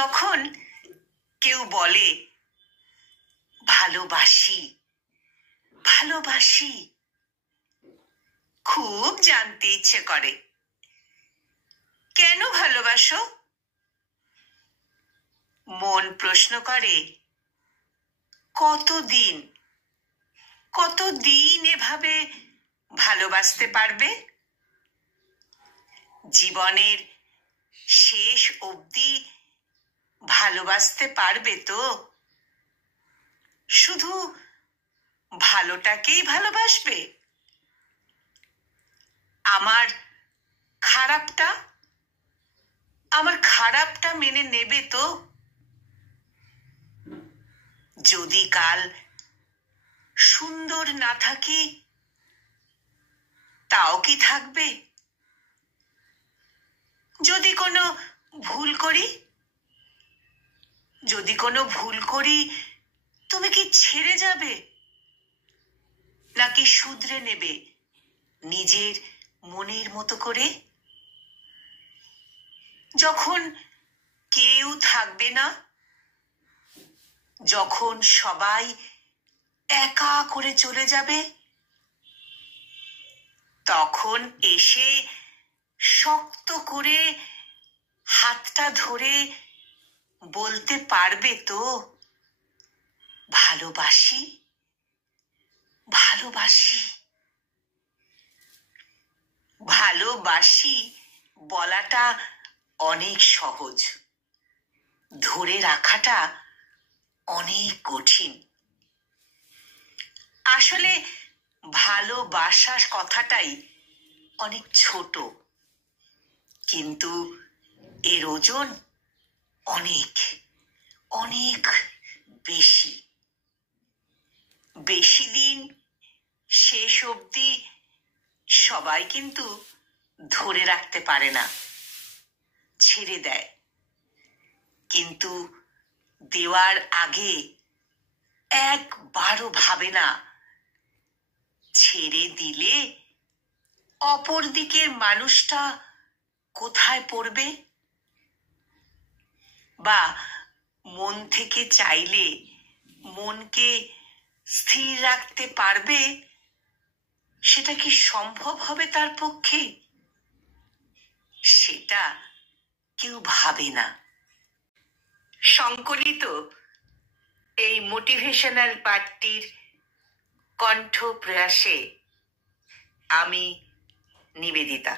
যখন কেউ বলে ভালোবাসি ভালোবাসি, খুব জানতে ইচ্ছে করে কেন ভালোবাসো। মন প্রশ্ন করে কতদিন কতদিন এভাবে ভালোবাসতে পারবে। জীবনের শেষ অবধি ভালোবাসতে পারবে তো? শুধু ভালোটাকেই ভালোবাসবে? আমার খারাপটা মেনে নেবে তো? যদি কাল সুন্দর না থাকি তাও কি থাকবে? যদি কোনো ভুল করি তুমি কি ছেড়ে যাবে, নাকি শুধরে নেবে নিজের মনের মতো করে? যখন কেউ থাকবে না, যখন সবাই একা করে চলে যাবে, তখন এসে শক্ত করে হাতটা ধরে বলতে পারবে তো ভালোবাসি ভালোবাসি। ভালোবাসি বলাটা অনেক সহজ, ধরে রাখাটা অনেক কঠিন। আসলে ভালোবাসার কথাটাই অনেক ছোট, কিন্তু এর ওজন অনেক অনেক বেশি। বেশি দিন শেষ অবধি সবাই কিন্তু ধরে রাখতে পারে না, ছেড়ে দেয়। কিন্তু দেওয়ার আগে একবারও ভাবে না ছেড়ে দিলে অপর দিকের মানুষটা কোথায় পড়বে, বা মন থেকে চাইলে মনকে স্থির রাখতে পারবে, সেটা কি সম্ভব হবে তার পক্ষে? সেটা কেউ ভাবে না। সংকলিত এই মোটিভেশনাল পাঠটির কণ্ঠ প্রয়াসে আমি নিবেদিতা।